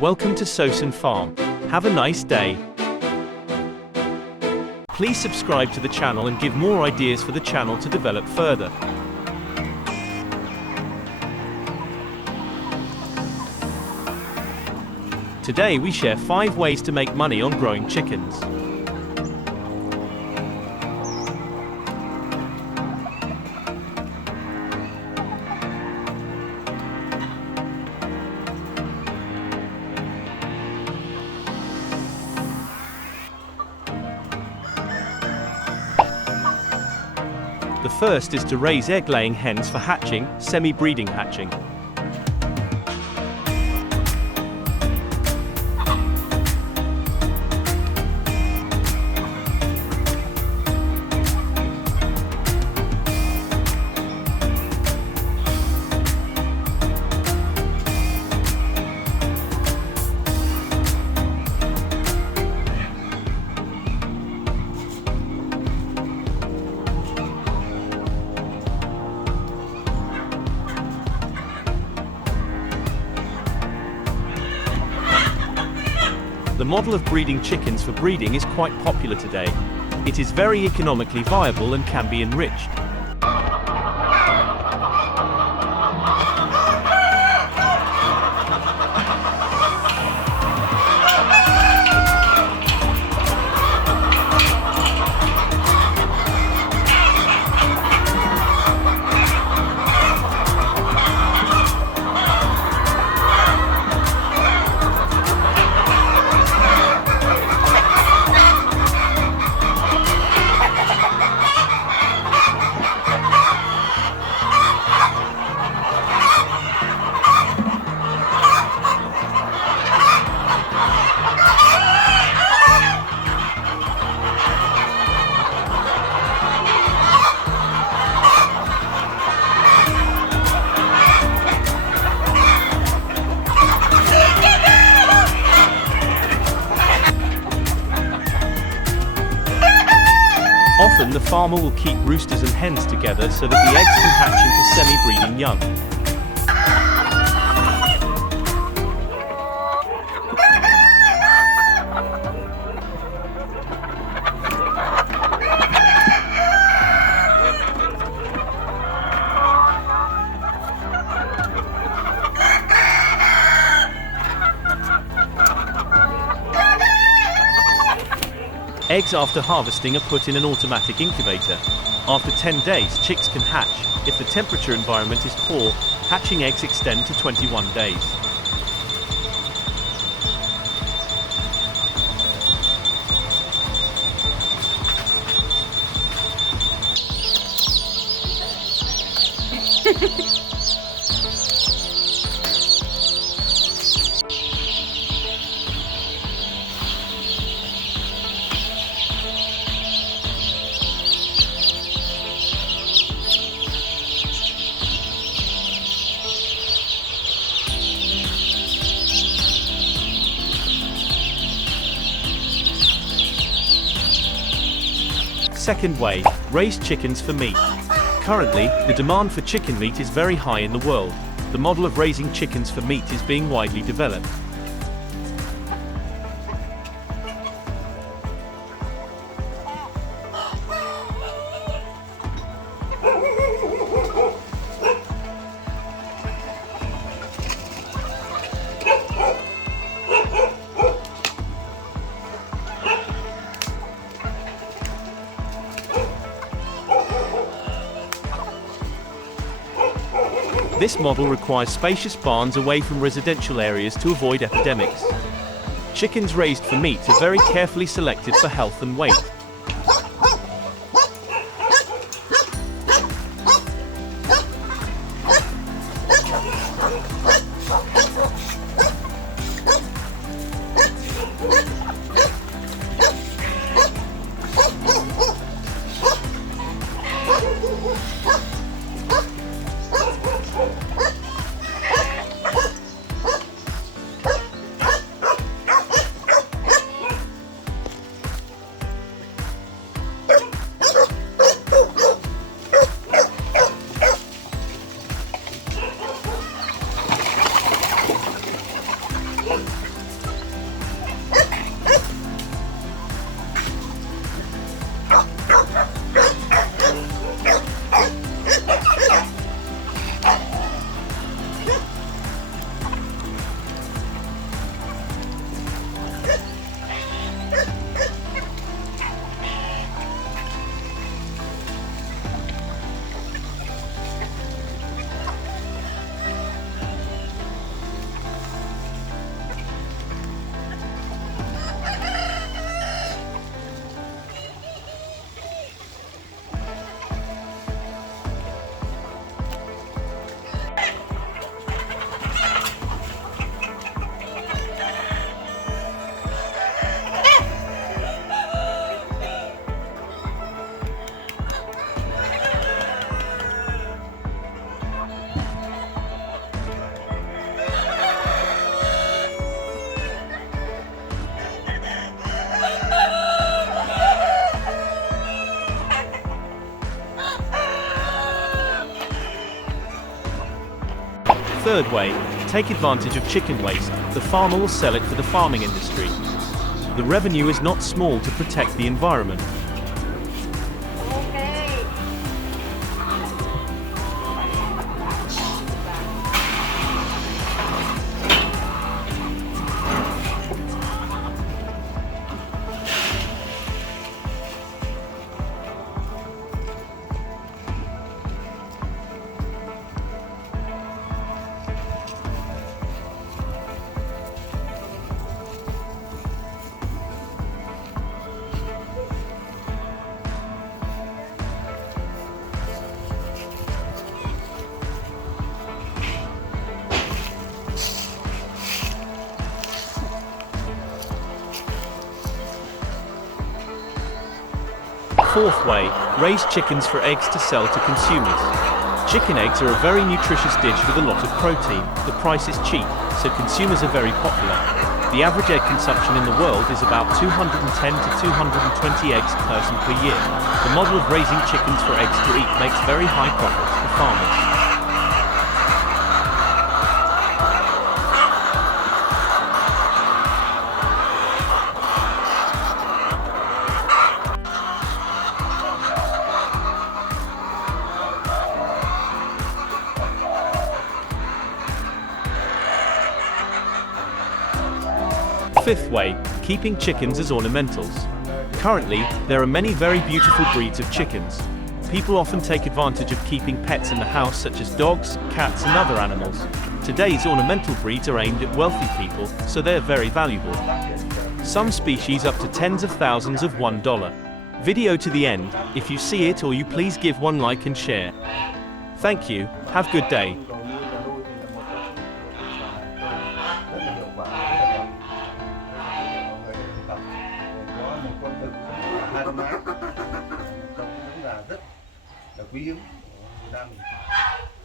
Welcome to Soson Farm. Have a nice day. Please subscribe to the channel and give more ideas for the channel to develop further. Today we share 5 ways to make money on growing chickens. The first is to raise egg-laying hens for hatching, semi-breeding hatching. The model of breeding chickens for breeding is quite popular today. It is very economically viable and can be enriched. Often the farmer will keep roosters and hens together so that the eggs can hatch into semi-breeding young. Eggs after harvesting are put in an automatic incubator. After 10 days, chicks can hatch. If the temperature environment is poor, hatching eggs extend to 21 days. Second way, raise chickens for meat. Currently, the demand for chicken meat is very high in the world. The model of raising chickens for meat is being widely developed. This model requires spacious barns away from residential areas to avoid epidemics. Chickens raised for meat are very carefully selected for health and weight. Third way, take advantage of chicken waste. The farmer will sell it for the farming industry. The revenue is not small to protect the environment. Fourth way, raise chickens for eggs to sell to consumers. Chicken eggs are a very nutritious dish with a lot of protein. The price is cheap, so consumers are very popular. The average egg consumption in the world is about 210 to 220 eggs per person per year. The model of raising chickens for eggs to eat makes very high profits for farmers. Fifth way, keeping chickens as ornamentals. Currently, there are many very beautiful breeds of chickens. People often take advantage of keeping pets in the house such as dogs, cats and other animals. Today's ornamental breeds are aimed at wealthy people, so they are very valuable. Some species up to tens of thousands of $1. Video to the end. If you see it or you please give one like and share. Thank you, have good day. Hai con má, trông cũng là rất là quý hiếm, đang